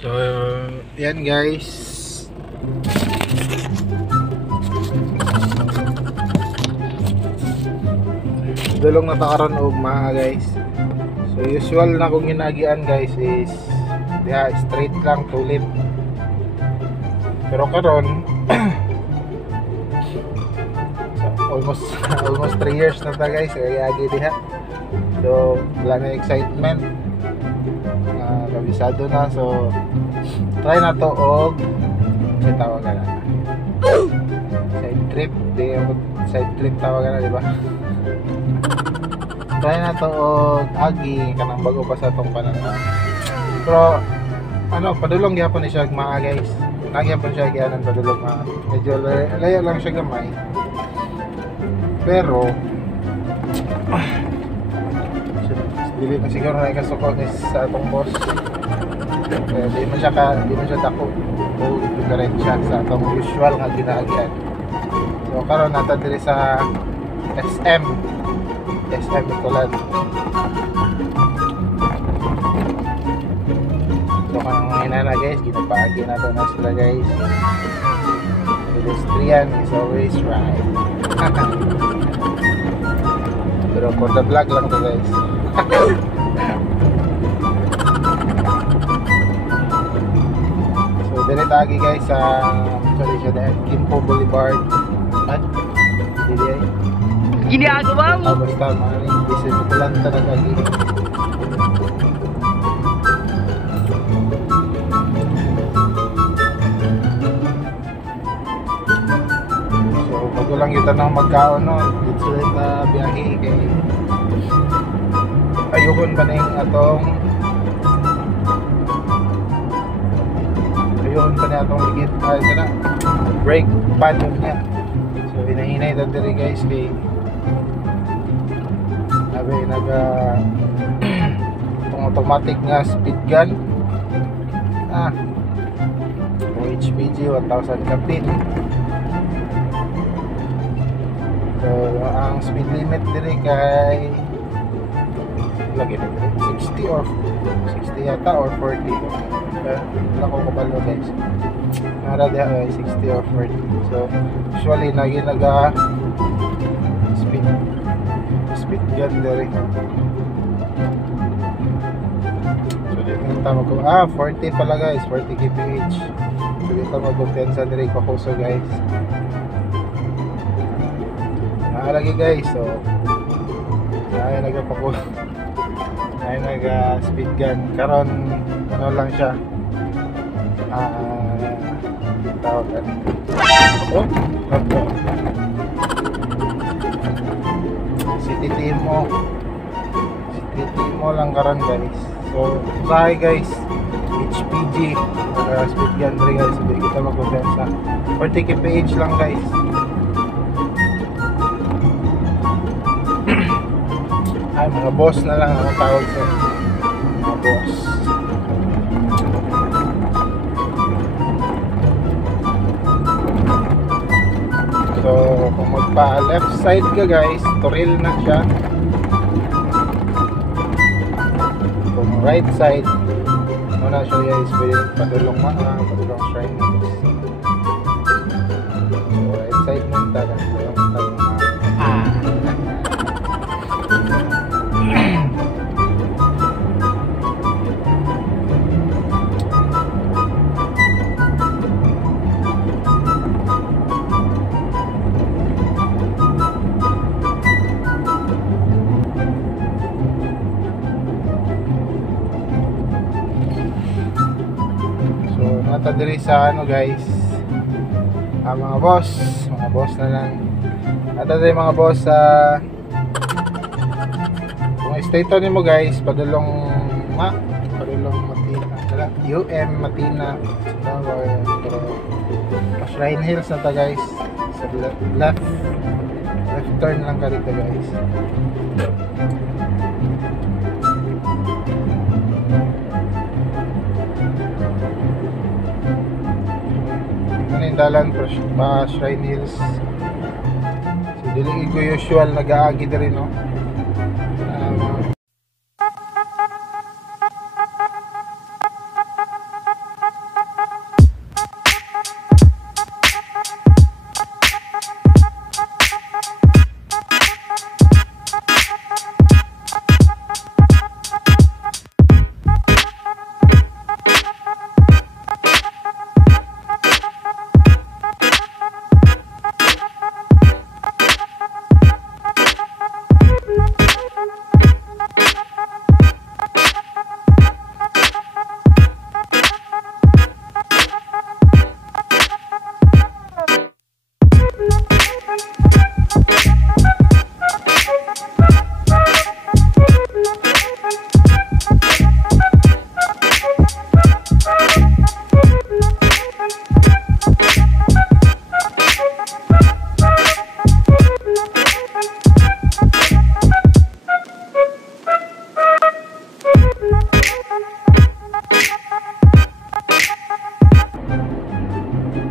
So, yan guys. Dalong natakaran og mga guys. So, usual na kung ginagian guys is diha straight lang tulip. Pero karon almost 3 years na ta guys kaya agi diha. So, wala na excitement. Kabisado na, so try na to og tawagan na side trip, side trip tawagan na, di ba? Try na to og agi kanang bago pa sa tong panahon. Pero ano, padulong gyapon ni siya mga guys. Nagyapon siya gianan padulong mga. Medyo layo lang siya gamay. Pero dili na siguro na ikasuko sa atong boss. Di man siya dako o diferensya sa atong usual nga ginaagian. So karon nata diri sa SM ecoland. So kanang hinana guys, ginapaagi na to na sila guys. Pedestrian is always right. Pero for the vlog lang to guys. So dire tagi guys sa sorry siya dahil Kimpo Boulevard at dili ay ginagawa mo basta maaaring bisin ko lang talaga lagi. So bago lang kita nang magkaon no dito sa biyahe kay ayuhon pa na yung atong ligid na brake pad niya. So hinahinay na diri guys kay sabi naga itong automatic nga speed gun HPG 1000 kapin. So ang speed limit diri kay lagi na 60 or 60 yata or 40. Wala ko kabalo guys. Nara diha 60 or 40. So usually nagi naga speed gun diri. So dito tama ko 40 pala guys, 40 kph. So dito magkumpensa diri ko kuso guys. Lagi guys, so ay nagapako ay naga speed gun karon ano lang siya tawagan City Timo lang karon guys. So sahay guys HPG speed gun rin guys, hindi kita magkumpensa 40 kph lang guys. Ay, mga boss na lang ang tawag sa mga boss. So kung magpa left side ka guys, turil na siya. Kung right side muna siya guys, padulong padulong shrine. So right side mo talaga. Nata diri sa ano guys, mga boss na lang. Nata diri mga boss sa kung stator nimo guys, padulong matina, matina pero Shrine Hills na ta guys, sa left turn lang ka dito guys. Dalan pa Shrine Hills. So dili ko usual nag-aagi diri no.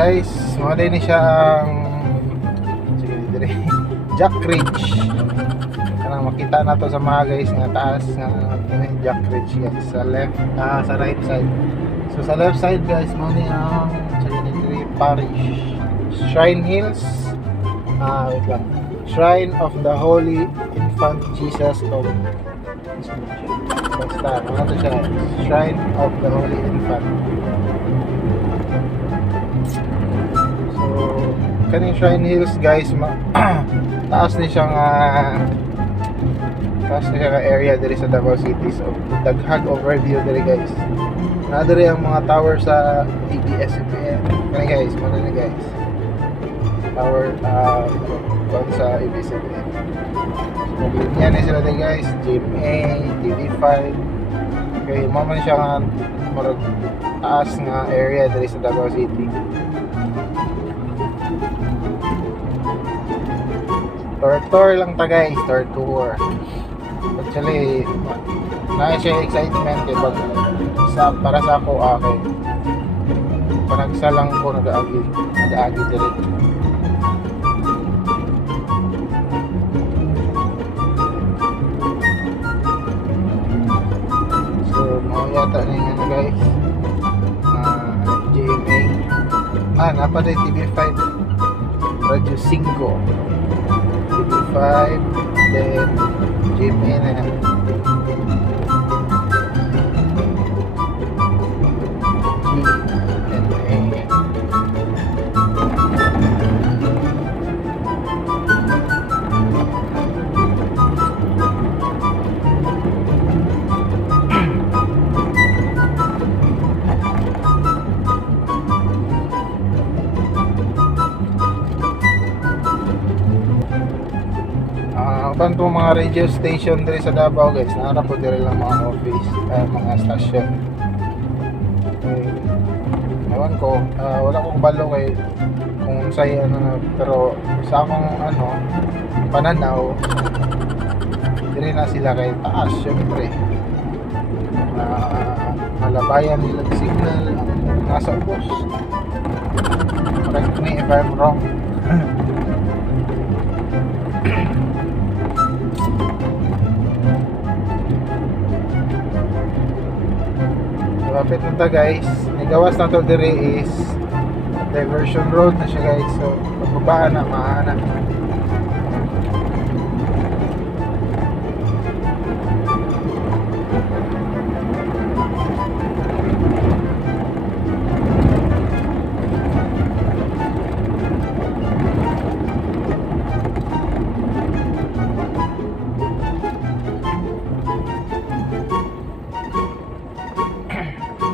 guys, mga din siya ang sige dire Jack Ridge. Kanang makita na to sa mga guys nga taas nga Jack Ridge guys sa left sa right side. So sa left side guys, mo ni ang sige parish Shrine Hills. Wait lang. Shrine of the Holy Infant Jesus of basta ano to siya, Shrine of the Holy Infant. So kaning Shrine Hills guys, taas ni siya nga area diri sa Davao City. So daghang overview diri guys. Na diri ang mga tower sa ABS-CBN. Kani guys, mo na guys. Tower sa ABS-CBN. So yan sila din guys, GMA, TV5. Okay, mo man siya nga murag taas nga area diri sa Davao City. Tour lang ta guys, tour. Actually, na siya excitement kay pag para sa ako okay. Panagsa lang ko nag-aagi diri. So, mga yata na yung guys. GMA. Napa rin TV5. Radio 5. TV5. Then, GMA na yan. Uban po mga radio station diri sa Davao guys, naara po diri lang mga office, mga station. Okay. Ewan ko, wala kong balo kay kung say ano, pero sa akong pananaw, diri na sila kay taas syempre. Malabayan nila signal nasa ubos. Correct me if I'm wrong. Lapit na ta guys, nigawas na to dire is diversion road na siya guys. So pagbabaan na maana.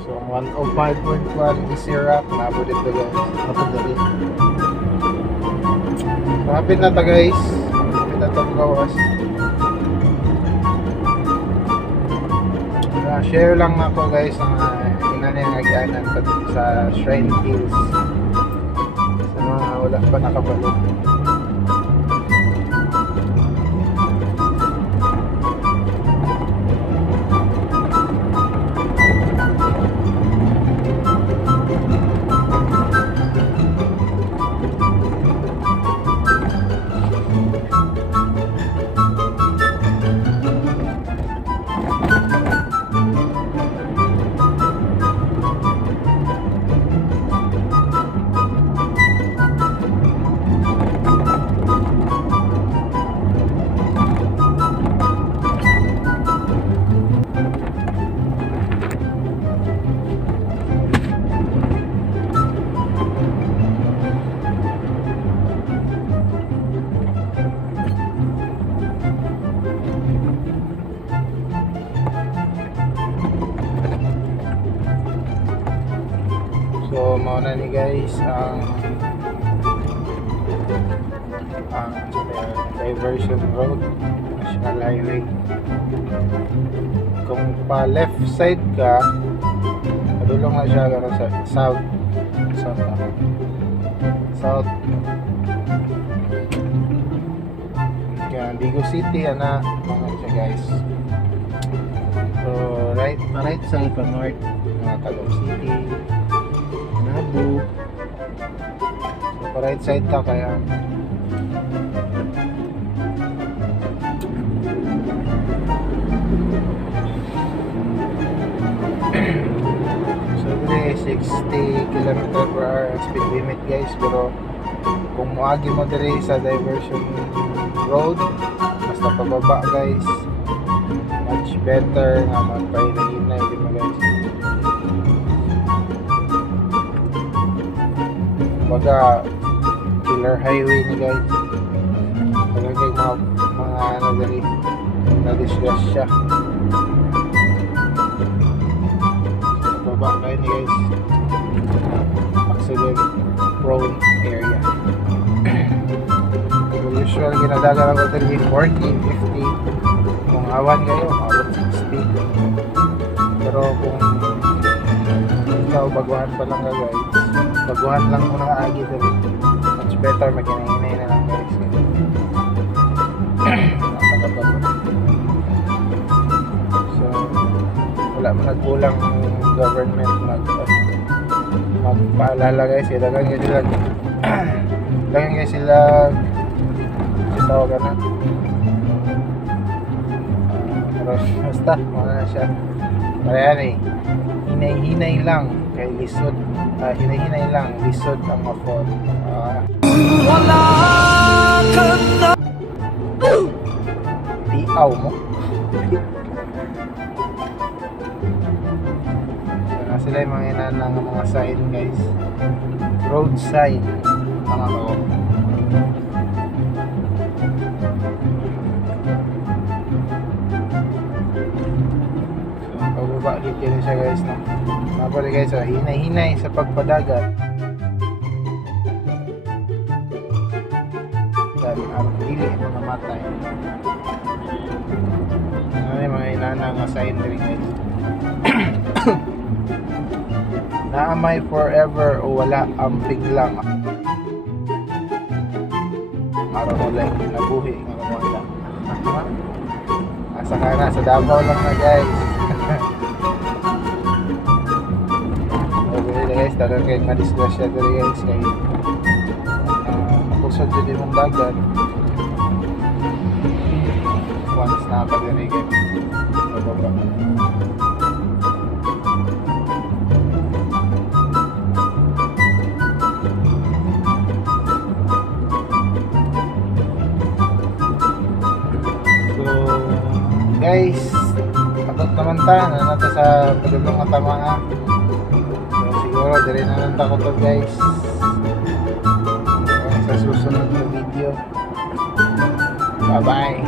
So 105.1 easy rock, nabot ito guys, napagdali. Malapit na ta guys, malapit na ta gawas. Share lang ako guys ang inanayaganan sa Shrine Hills sa mga wala pa nakabalo. So mauna ni guys ang diversion road, National Highway. Kung pa left side ka, padulong na siya gano'n sa south kaya Digo City ana mga siya guys. So right side pa north, mga Caloocan City, Nabu, right side ta kaya so dire 60 km/h ang speed limit guys, pero kung muagi mo dire sa diversion road basta pababa guys, much better nga magpahinay-hinay din mo guys. Baga killer highway ni guys, talagang mga ano dali na-disgrasya baba kayo ni guys, accident prone area. So usual ginadagan ako dali 40, 50, kung awan kayo mabot 60, pero kung ikaw baguhan pa lang ka guys, baguhan lang mo nang agi dali, much better maghinay-hinay na lang guys. So wala mo nagkulang government magpaalala guys, dagan kayo sila dagan kayo sila tawagan na pero basta wala na siya kaya eh, hinay-hinay lang kay lisod, hinay-hinay lang lisod ang afford. Wala ka na diaw mo sila yung mga inanang mga sign guys, road sign mga to. So pababa dito yun siya guys, no? Mabalik guys, so hinay-hinay sa pagpadagat dahil ang dili mo namatay. Ano yung mga inanang mga sign rin guys. Naamay forever o wala amping lang. Araw mo lang nabuhi nga wala. Asa ka na sa Davao lang na guys. Okay guys, talagang kayo madisgrasya dito guys kay makusod dito yung dagat once nakapadirig guys. Bababa. Guys, takot naman ta na nato sa pagulong nga tama nga. So siguro dire na lang takot to guys. Sa susunod na video. Bye bye.